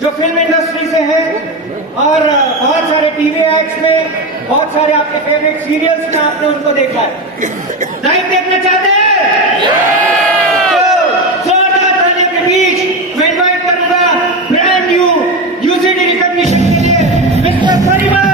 जो film industry से हैं और बहुत सारे टीवी एक्ट्स में, बहुत सारे आपके फेवरेट सीरियल्स में आपने उनको देखा है। लाइव देखना चाहते हैं? तो जोरदार ताली के बीच मैं इन्वाइट करूंगा ब्रांड न्यू यूसीडी रिकॉग्निशन के लिए मिस्टर परिमल।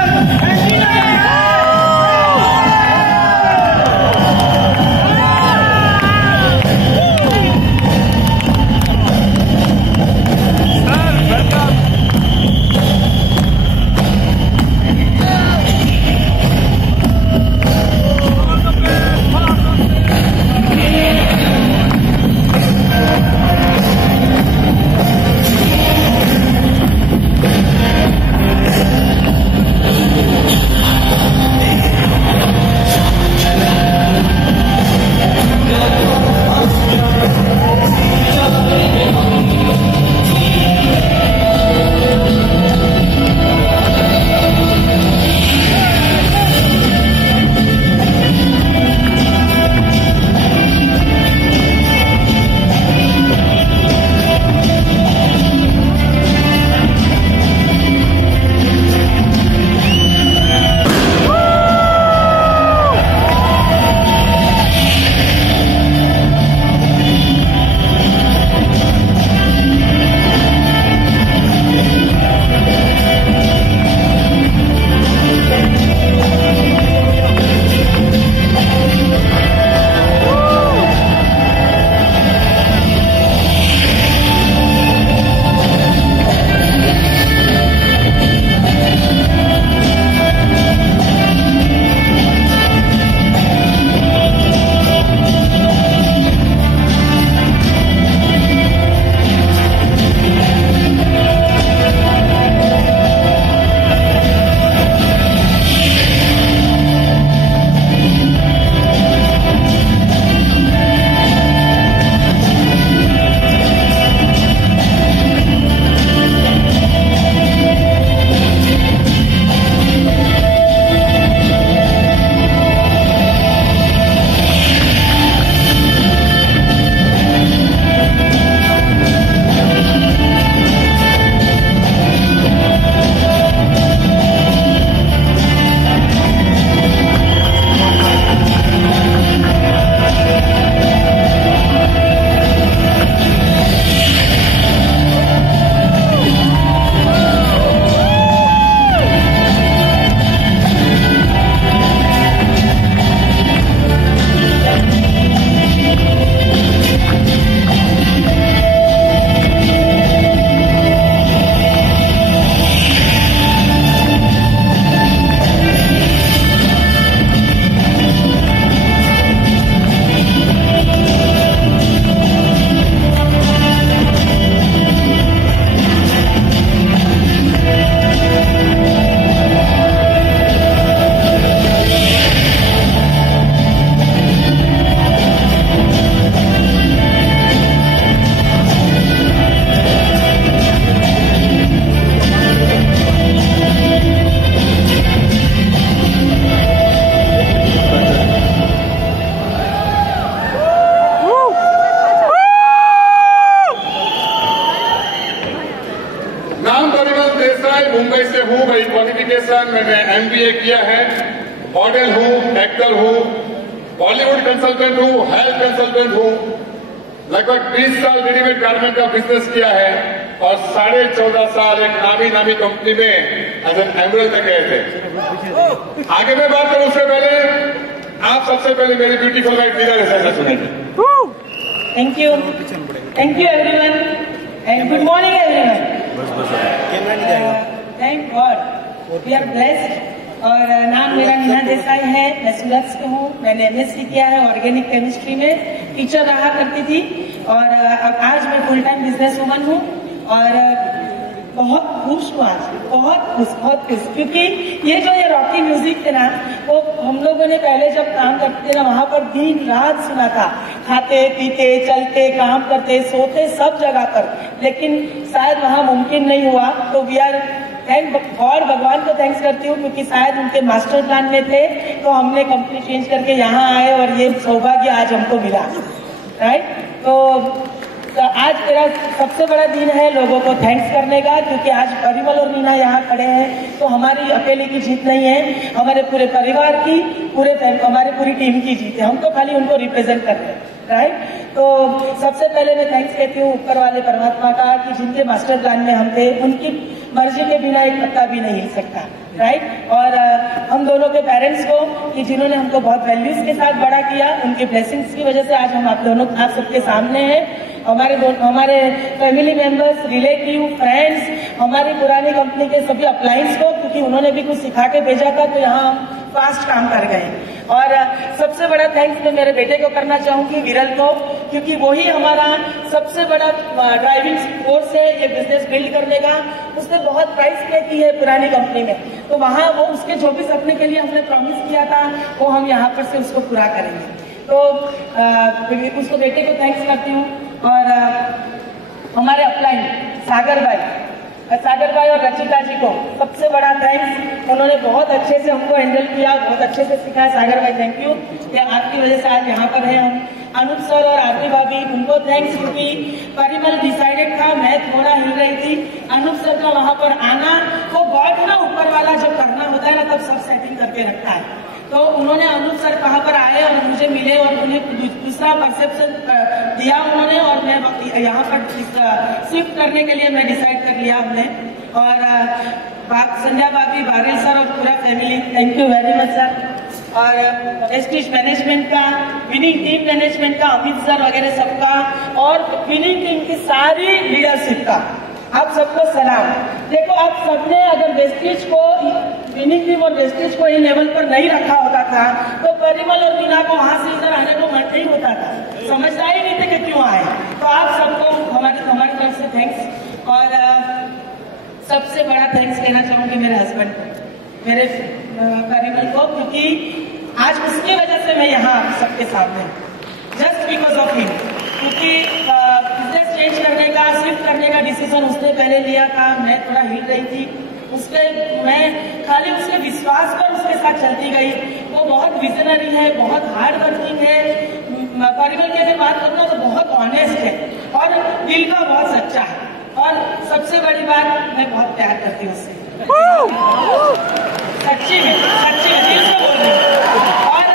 मुंबई से हूँ, मेरी क्वालिफिकेशन मैंने MBA किया है, मॉडल हूँ, एक्टर हूँ, बॉलीवुड कंसल्टेंट हूँ, हेल्थ कंसल्टेंट हूँ, लगभग 20 साल रेडीमेड गारमेंट का बिजनेस किया है और 14.5 साल एक नामी कंपनी में एज एन एमरल तक गए थे। आगे मैं बात करूँ उससे पहले आप सबसे पहले मेरी ब्यूटीफुल वाइफ मीरा देसाई से सुनेंगे। Thank you everyone and good morning everyone. Thank God we are blessed. और नाम मेरा मीरा देसाई है, मैं सूरत से हूँ। मैंने MSc किया है ऑर्गेनिक केमिस्ट्री में, टीचर रहा करती थी और अब आज मैं फुल टाइम बिजनेस वुमन हूँ और बहुत खुश हूँ आज, बहुत खुश क्योंकि ये जो ये रॉकी म्यूजिक थे ना, वो हम लोगों ने पहले जब काम करते थे ना वहाँ पर दिन रात सुना था, खाते पीते चलते काम करते सोते सब जगह पर, लेकिन शायद वहाँ मुमकिन नहीं हुआ। तो वी आर थैंक गॉड, भगवान को थैंक्स करती हूँ क्योंकि शायद उनके मास्टर प्लान में थे तो हमने कंपनी चेंज करके यहाँ आए और ये सौभाग्य आज हमको मिला, राइट। तो तो आज मेरा सबसे बड़ा दिन है लोगों को थैंक्स करने का, क्योंकि आज परिमल और मीना यहाँ खड़े हैं तो हमारी अकेले की जीत नहीं है, हमारे पूरे परिवार की, हमारे पूरी टीम की जीत है। हम तो खाली उनको रिप्रेजेंट कर रहे हैं, राइट। तो सबसे पहले मैं थैंक्स कहती हूँ ऊपर वाले परमात्मा का, कि जिनके मास्टर प्लान में हम थे, उनकी मर्जी के बिना एक पत्ता भी नहीं हिल सकता, राइट। और हम दोनों के पेरेंट्स को, कि जिन्होंने हमको बहुत वैल्यूज के साथ बड़ा किया, उनके ब्लेसिंग्स की वजह से आज हम आप सबके सामने हैं। हमारे फैमिली मेंबर्स, रिलेटिव, फ्रेंड्स, हमारी पुरानी कंपनी के सभी अप्लायंस को, क्योंकि उन्होंने भी कुछ सिखा के भेजा था तो यहाँ हम फास्ट काम कर गए। और सबसे बड़ा थैंक्स मैं मेरे बेटे को करना चाहूंगी, विरल को, क्योंकि वही हमारा सबसे बड़ा ड्राइविंग फोर्स है ये बिजनेस बिल्ड करने का। उसने बहुत प्राइस पे की है पुरानी कंपनी में, तो वहाँ वो उसके जो भी सपने के लिए हमने प्रॉमिस किया था वो हम यहाँ पर से उसको पूरा करेंगे। तो उसको बेटे को थैंक्स करती हूँ। और हमारे अपलाइन सागर भाई और रचिता जी को सबसे बड़ा थैंक्स। उन्होंने बहुत अच्छे से हमको हैंडल किया, बहुत अच्छे से सिखाया। सागर भाई थैंक यू, कि आपकी वजह से आज यहाँ पर है हम। अनुप सर और आरती भाभी, उनको थैंक्स, क्योंकि परिमल डिसाइडेड था, मैं थोड़ा हिल रही थी। अनुप सर का वहां पर आना, वो गॉड ना ऊपर वाला जब करना होता है ना तब सब सेटिंग करके रखता है। तो उन्होंने अनुप सर कहाँ पर आए और मुझे मिले और उन्हें दूसरा परसेप्शन दिया उन्होंने, और मैं यहाँ पर शिफ्ट करने के लिए मैं डिसाइड कर लिया हमने। और संध्या भाभी, बारेल सर और पूरा family, thank you very much sir. और वेस्टिज मैनेजमेंट का, विनिंग टीम मैनेजमेंट का, अमित सर वगैरह सबका, और विनिंग टीम की सारी लीडरशिप का आप सबको सलाम। देखो, आप सबने अगर वेस्टिज को, विनिंग टीम और वेस्टिज को इन लेवल पर नहीं रखा होता था तो परिमल और मीना को वहां से इधर आने को मन नहीं होता था, समझता ही नहीं थे कि क्यों आए। तो आप सबको हमारी तरफ से थैंक्स। और सबसे बड़ा थैंक्स कहना चाहूंगी मेरे हस्बैंड को, मेरे परिमल को, क्योंकि आज उसकी वजह से मैं यहाँ सबके सामने, जस्ट बिकॉज ऑफ हिम। क्योंकि बिजनेस चेंज करने का, शिफ्ट करने का डिसीजन उसने पहले लिया था, मैं थोड़ा हिल रही थी, मैं खाली उसके विश्वास पर उसके साथ चलती गई। वो बहुत विजनरी है, बहुत हार्ड वर्किंग है। परिमल की अगर बात करूँ तो बहुत ऑनेस्ट है और दिल का बहुत सच्चा है। और सबसे बड़ी बात, मैं बहुत प्यार करती हूँ उससे, सच्ची में दिल से बोल रही हूँ। और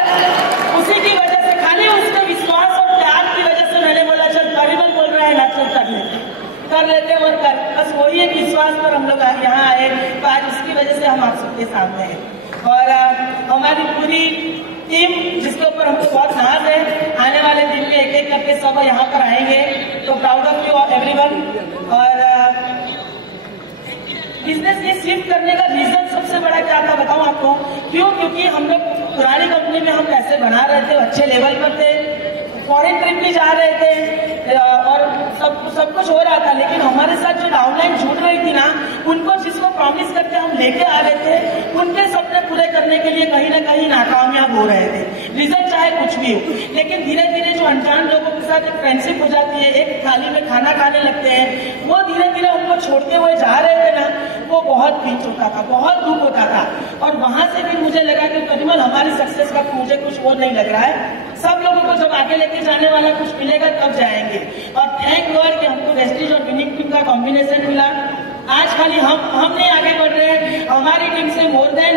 उसी की वजह से, खाली उसके विश्वास और प्यार की वजह से मैंने बोला चल परिमल बोल रहा है ना, चल कर लेते और कर, बस वही एक विश्वास पर हम लोग यहाँ आए। तो आज उसकी वजह से हम आप सबके सामने हैं। और हमारी पूरी टीम, जिसके ऊपर हमको बहुत नाज है, आने वाले दिन में एक एक करके सब यहाँ पर आएंगे। तो प्राउड ऑफ यू एवरीवन। और बिजनेस ये शिफ्ट करने का रीजन सबसे बड़ा क्या था बताऊं आपको? क्यों? क्योंकि हम लोग पुरानी कंपनी में हम पैसे बना रहे थे, अच्छे लेवल पर थे, फॉरेन ट्रिप भी जा रहे थे और सब कुछ हो रहा था, लेकिन हमारे साथ जो डाउनलाइन जुड़ रही थी ना, उनको जिसको प्रॉमिस करके हम लेके आ रहे थे, उनके सपने पूरे करने के लिए कहीं ना कहीं नाकामयाब हो रहे थे, रीजन चाहे कुछ भी हो। लेकिन धीरे धीरे जो अनजान लोगों के साथ एक फ्रेंडशिप हो जाती है, एक थाली में खाना खाने लगते हैं, वो धीरे धीरे उनको छोड़ते हुए जा रहे थे ना, वो बहुत पीछ होता था, बहुत दुख होता था। और वहां से भी मुझे लगा कि परिमल हमारी सक्सेस का मुझे कुछ और नहीं लग रहा है, सब लोगों को जब आगे लेके जाने वाला कुछ मिलेगा तब जाएंगे। और थैंक गॉड कि हमको वेस्टिज और विनिंग टीम का कॉम्बिनेशन मिला। आज खाली हम नहीं आगे बढ़ रहे हैं, हमारी टीम से मोर देन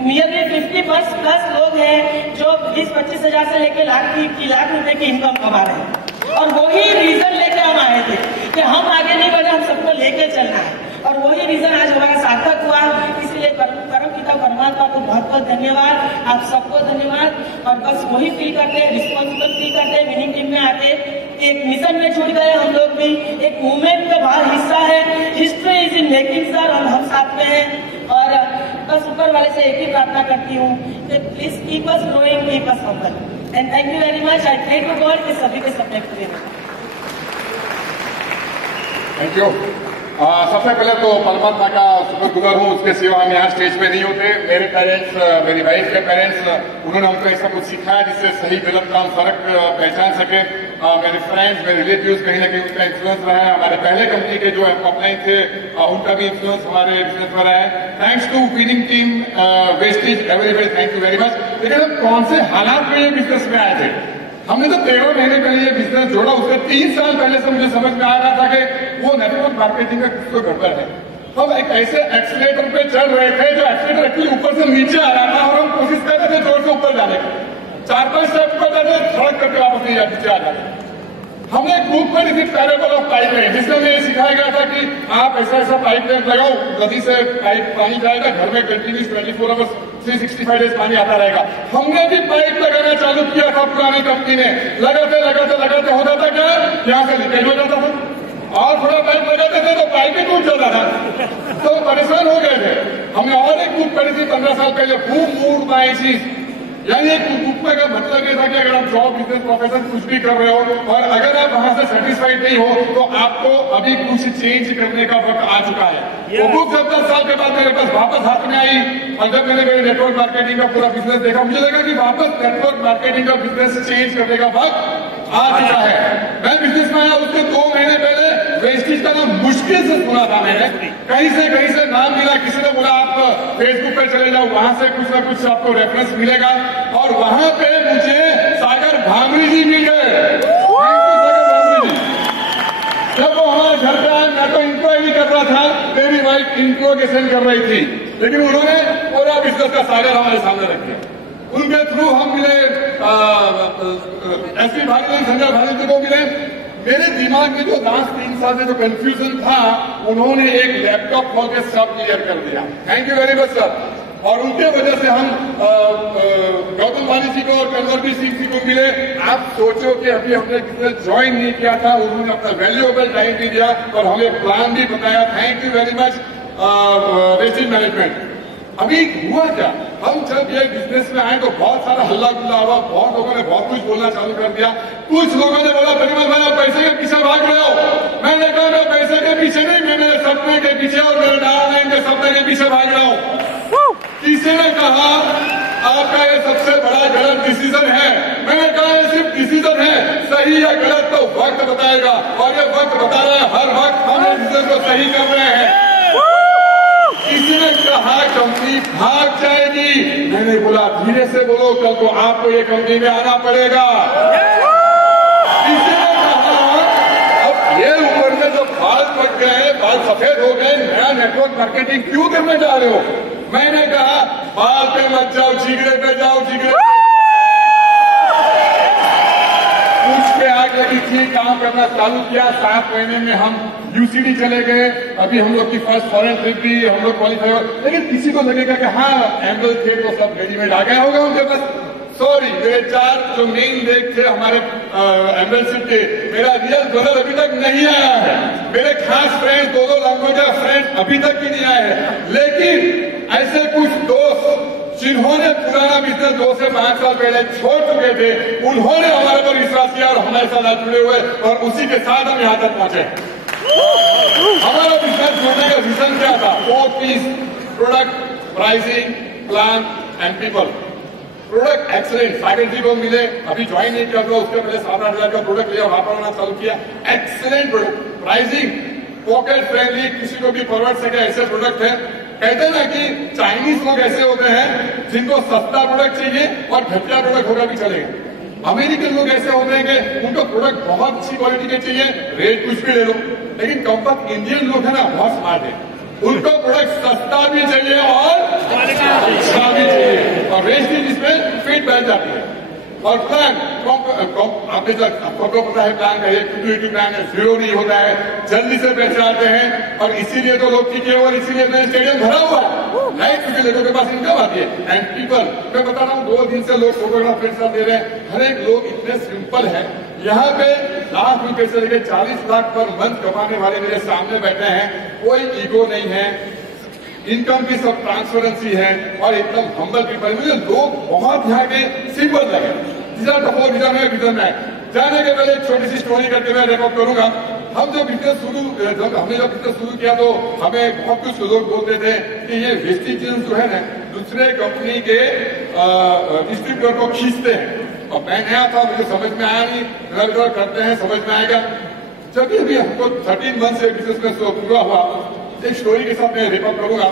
नियरली 50+ लोग हैं जो 20-25 हजार से लेके लाख रुपए की इनकम कमा रहे हैं। और वही रीजन लेके हम आए थे कि हम आगे नहीं बढ़े, हम सबको लेके चलना है। और वही रीजन आज हमारा सार्थक हुआ। इसलिए परमपिता परमात्मा को बहुत बहुत धन्यवाद, आप सबको धन्यवाद। और बस वही फील करते हैं, रिस्पॉन्सिबल फील करते हैं। विनिंग टीम में आके एक मिशन में जुड़ गए हम लोग भी, एक मूवमेंट का बाहर हिस्सा है। History is in making sir, और हम साथ में हैं। और बस ऊपर वाले से एक ही प्रार्थना करती हूँ कि please keep us growing, keep us humble, and thank you very much. I pray to God कि सभी के सपने पूरे हों। Thank you. सबसे पहले तो परमात्मा का शुक्रगुजार हूँ, उसके सिवा हम यहाँ स्टेज पे नहीं होते। मेरे पेरेंट्स, मेरी वाइफ के पेरेंट्स, उन्होंने हमको ऐसा कुछ सिखाया जिससे सही गलत का हम फर्क पहचान सके। मेरे फ्रेंड्स, मेरे रिलेटिव्स, कहीं ना कहीं उनका इन्फ्लुएंस रहा है। हमारे पहले कंपनी के जो अपलाइन थे उनका भी इन्फ्लुएंस हमारे बिजनेस में रहा है। Thanks to winning team, Vestige, everybody, thank you very much. लेकिन कौन से हालात में ये बिजनेस में आए थे? हमने तो 13 महीने पहले ये बिजनेस जोड़ा, उसके 3 साल पहले से मुझे समझ में आ रहा था कि वो नेटवर्क मार्केटिंग का कुछ तो गड़बड़ है। हम एक ऐसे एक्सीलेटर पे चल रहे थे जो एक्सीलेटर एक्चुअली ऊपर से नीचे आ रहा था और हम कोशिश कर रहे थे जोर से ऊपर जाने की। 4-5 स्टेप ऊपर जाते सड़क करके वापस नीचे आ जाते। हमने ग्रुप में विजिट पैरेबल ऑफ पाइप है, जिसमें हमें सिखाया गया था कि आप ऐसा पाइप लगाओ, नदी से पाइप पानी जाएगा, घर में कंटिन्यूस 24 आवर्स 365 डेज पानी आता रहेगा। हमने भी पाइप लगाना चालू किया था पुरानी कंपनी ने, लगाते होता था क्या, यहाँ से लीकेज हो जाता था और थोड़ा पाइप लगाते थे तो पाइप ही टूट जाता था, तो परेशान हो गए थे। हमने और एक ग्रुप करी थी 15 साल पहले, खूब मूड माई चीज, यानी एक ग्रुप का मतलब ये था कि अगर आप जॉब, बिजनेस, प्रोफेशन कुछ भी कर रहे हो और अगर आप वहां से सेटिस्फाइड नहीं हो तो आपको अभी कुछ चेंज करने का वक्त आ चुका है। वो बुक 10 साल के बाद मेरे पास वापस हाथ में आई और जब मैंने मेरे नेटवर्क मार्केटिंग का पूरा बिजनेस देखा, मुझे लगा कि वापस नेटवर्क मार्केटिंग का बिजनेस चेंज करने का वक्त आ चुका है। मैं बिजनेस में आया उसके 2 महीने पहले वेस्टिज का नाम मुश्किल से सुना था मैंने, कहीं से नाम मिला, किसी ने बोला आप फेसबुक पे चले जाओ, वहां से कुछ ना कुछ आपको रेफरेंस मिलेगा और वहां पे मुझे सागर भामरी जी मिल गए। जब वो हमारे घर पे आए, मैं तो इंक्वायरी कर रहा था, मेरी वाइफ इंट्रोगेशन कर रही थी, लेकिन उन्होंने पूरा बिजनेस का सागर हमारे सामने रख दिया। उनके थ्रू हम मिले, एसपी भागीरथी, संजय भागीरथी को मिले। मेरे दिमाग में जो लास्ट 3 साल से जो कंफ्यूजन था, उन्होंने एक लैपटॉप खोल के सब क्लियर कर दिया। Thank you very much sir. और उनके वजह से हम गौतम वानी जी को और कन्वर्बी सिंह जी को मिले। आप सोचो कि अभी हमने बिजनेस ज्वाइन नहीं किया था, उन्होंने अपना वैल्यूएबल टाइम भी दिया और हमें प्लान भी बताया। Thank you very much Vestige management. अभी हुआ क्या, हम जब ये बिजनेस में आए तो बहुत सारा हल्ला गुल्ला हुआ, बहुत लोगों ने बहुत कुछ बोलना चालू कर दिया। कुछ लोगों ने बोला परिमल भाई आप पैसे के पीछे भाग रहे हो। मैंने कहा मैं पैसे के पीछे नहीं, मैं मेरे सपने के पीछे और मेरे डाउनलाइन के सपने के पीछे भाग रहा हूँ। किसी ने कहा आपका ये सबसे बड़ा गलत डिसीजन है। मैंने कहा ये सिर्फ डिसीजन है, सही या गलत तो वक्त बताएगा और ये वक्त बता रहा है, हर वक्त हम इस डिसीजन को सही कर रहे हैं। किसी ने कहा कंपनी भाग जाएगी, मैंने बोला धीरे से बोलो, कल को आपको ये कंपनी में आना पड़ेगा। किसी ने कहा अब ये उम्र में जो बाल पक गए, बाल सफेद हो गए, नया नेटवर्क मार्केटिंग क्यों करने जा रहे हो। मैंने कहा बाल पे मत जाओ, जिगरे पे जाओ, जिगरे कुछ पे आग लगी थी, काम करना चालू किया। 7 महीने में हम यूसीडी चले गए। अभी हम लोग की फर्स्ट फॉरेन ट्रिप भी हम लोग क्वालिफाई हो, लेकिन किसी को लगेगा कि हाँ एंगल थे तो सब रेडीमेड आ गया होगा उनके पास। सॉरी, मेरे 4 जो मेन लेग थे हमारे एम्बेसी के, मेरा रियल ब्रदर अभी तक नहीं आया है। मेरे खास फ्रेंड 2 लैंग्वेज का फ्रेंड अभी तक भी नहीं आए हैं। लेकिन ऐसे कुछ दोस्त जिन्होंने पुराना बिजनेस 2 से 5 साल पहले छोड़ चुके थे, उन्होंने हमारे पर विश्वास किया और हमारे साथ जुड़े हुए और उसी के साथ हम यहाँ तक पहुंचे। हमारा बिजनेस जोड़ने का विजन क्या था? 4 piece: product, pricing, plan and people. Product excellent, Sagar ji को मिले, अभी ज्वाइन नहीं किया था, उसके पहले 7-8 हजार का प्रोडक्ट लिया, वहां पर चालू किया। Excellent product, pricing pocket friendly, किसी को भी फॉरवर्ड सके ऐसे प्रोडक्ट है। कहते हैं ना कि चाइनीज लोग ऐसे होते हैं जिनको सस्ता प्रोडक्ट चाहिए और घटिया प्रोडक्ट होगा भी चलेगा। अमेरिकन लोग ऐसे होते हैं कि उनको प्रोडक्ट बहुत अच्छी क्वालिटी के चाहिए, रेट कुछ भी ले लो। लेकिन कंपनी इंडियन लोग है ना, बहुत स्मार्ट है, उनको प्रोडक्ट सस्ता भी चाहिए और अच्छा भी चाहिए और रेंज भी जिसमें फिट बैठ जाती है। और प्लान आपने आपको पता है प्लान का एक प्लान है, 0 नहीं होता है, जल्दी से पैसे आते हैं और इसीलिए तो लोग टिके और इसीलिए स्टेडियम भरा हुआ है, राइट, क्योंकि लोगों के पास इनकम आती है। एंड पीपल, मैं बता रहा हूँ 2 दिन से लोग फोटोग्राफ मेरे साथ दे रहे हैं। हर एक लोग इतने सिंपल है, यहाँ पे लाख रुपए से लेकर 40 लाख पर मंथ कमाने वाले मेरे सामने बैठे हैं। कोई ईगो नहीं है, इनकम की सब ट्रांसपेरेंसी है और एकदम हम्बल पीपल। मुझे लोग बहुत यहाँ के सिंपल लगे। विजन में जाने के पहले एक छोटी सी स्टोरी करके मैं रिकॉर्ड करूंगा। हम जब बिजनेस शुरू किया तो हमें बहुत कुछ लोग बोलते थे कि ये वेस्टिज जो है ना, दूसरे कंपनी के डिस्ट्रीब्यूटर को खींचते हैं। और मैं नया था, मुझे समझ में आया नहीं, करते हैं समझ में आएगा। जब भी हमको 13 मंथ से बिजनेस में पूरा हुआ, एक स्टोरी के साथ मैं रिकॉर्ड करूंगा।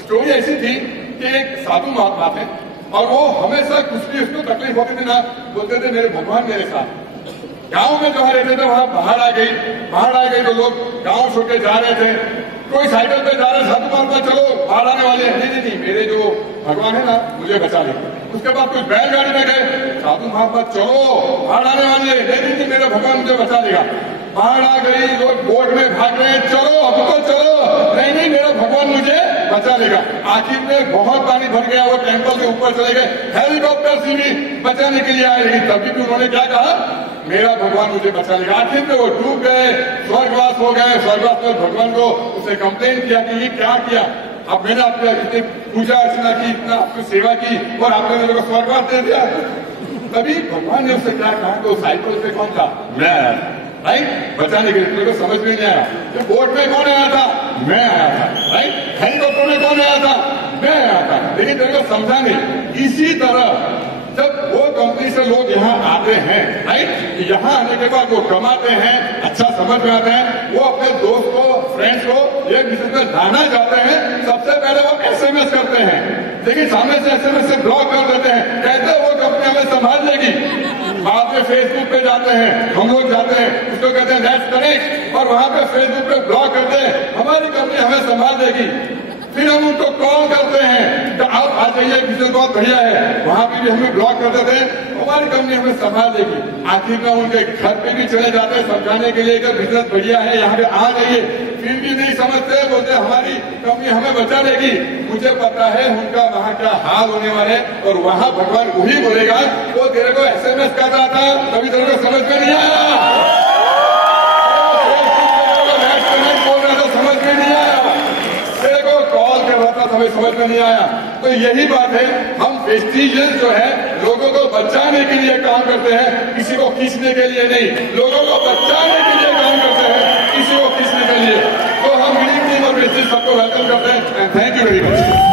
स्टोरी ऐसी थी कि एक साधु महात्मा थे और वो हमेशा कुछ भी उसको तकलीफ होती थी ना, बोलते थे मेरे भगवान मेरे साथ। गांव में जहाँ रहते थे वहां बाहर आ गई तो लोग गांव छोड़ के जा रहे थे, कोई साइकिल पे जा रहे, साधु महात्मा चलो बाहर आने वाले हैं, नहीं मेरे जो भगवान है ना मुझे बचा ले। उसके बाद कुछ बैलगाड़ी में गए, साधु महात्मा चलो बाहर आने वाले हैं, नहीं मेरा भगवान मुझे बचा लेगा। बाढ़ आ गई, लोग बोट में भाग रहे, चलो अब तो चलो, नहीं मेरा भगवान मुझे बचा लेगा। आखिर में बहुत पानी भर गया, वो टेंपल के ऊपर चले गए, हेलीकॉप्टर से भी बचाने के लिए आए, लेकिन तभी भी उन्होंने क्या कहा, मेरा भगवान मुझे बचा लेगा। आखिर में वो डूब गए, स्वर्गवास हो गए। स्वर्गवास में भगवान को उसने कंप्लेन किया कि ये क्या किया, अब मैंने आपने इतनी पूजा अर्चना की, इतना आपकी सेवा की और आपने मेरे को स्वर्गवास दे दिया। तभी भगवान ने उससे क्या कहा, तो साइकिल पे कौन था, मैं आया था, राइट, बचाने के लिए। तो समझ में नहीं आया, तो बोट में कौन आया था, मैं आया था, राइट, हेलीकॉप्टर में कौन आया था, मैं आया था, लेकिन तेरे को समझा नहीं। इसी तरह जब वो कंपनी से लोग यहाँ आते हैं, राइट, यहाँ आने के बाद वो कमाते हैं, अच्छा समझ में आते हैं, वो अपने दोस्त को, फ्रेंड्स को एक दूसरे में लाना चाहते हैं, सबसे पहले वो एसएमएस करते हैं, लेकिन सामने से एसएमएस से ब्लॉक कर देते हैं, कहते हैं वो कंपनी हमें संभाल लेगी। बाद में फेसबुक पे जाते हैं, हम लोग जाते हैं, उसको कहते हैं लेट्स कनेक्ट, और वहां पे फेसबुक पे ब्लॉक करते हैं, हमारी कंपनी हमें संभाल देगी। फिर हम उनको कॉल करते हैं, तो आप आ जाइए, किसी बहुत बढ़िया है, वहां पे भी हमें ब्लॉक कर देते हैं, हमारी कंपनी हमें संभाल देगी। आखिर में उनके घर पे भी चले जाते हैं समझाने के लिए कि बिजनेस बढ़िया है, यहाँ पे आ जाइए, फिर भी नहीं समझते, बोलते हमारी कंपनी हमें बचा लेगी। मुझे पता है उनका वहाँ क्या हाल होने वाले, और वहाँ भगवान वही बोलेगा, वो तेरे को एसएमएस कर रहा था तभी तेरे को समझ में नहीं आया, बोल रहा था समझ में नहीं आया, तेरे को कॉल कर रहा था हमें समझ में नहीं आया। तो यही बात है, हम वेस्टिजियस जो है लोगों को बचाने के लिए काम करते हैं, किसी को खींचने के लिए नहीं, लोगों को बचाने के लिए काम करते हैं, किसी को खींचने के लिए। तो हम मीटिंग टीम और वेस्टिज सबको वेलकम करते हैं, and thank you very much.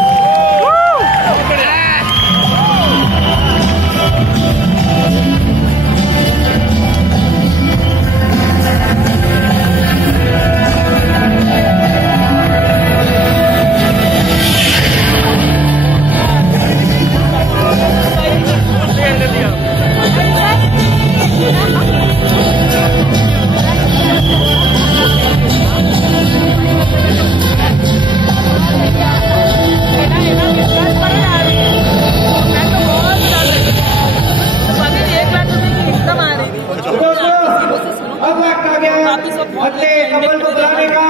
अगले कपल को बुलाने का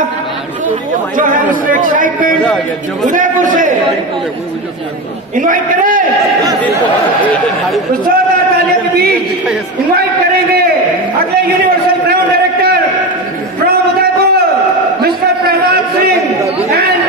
जो है उसमें एक्साइटमेंट उदयपुर से इनवाइट करें, तो जोरदार तालियों के बीच इनवाइट करेंगे अगले universal ground director from Udaipur mister Prahlad Singh and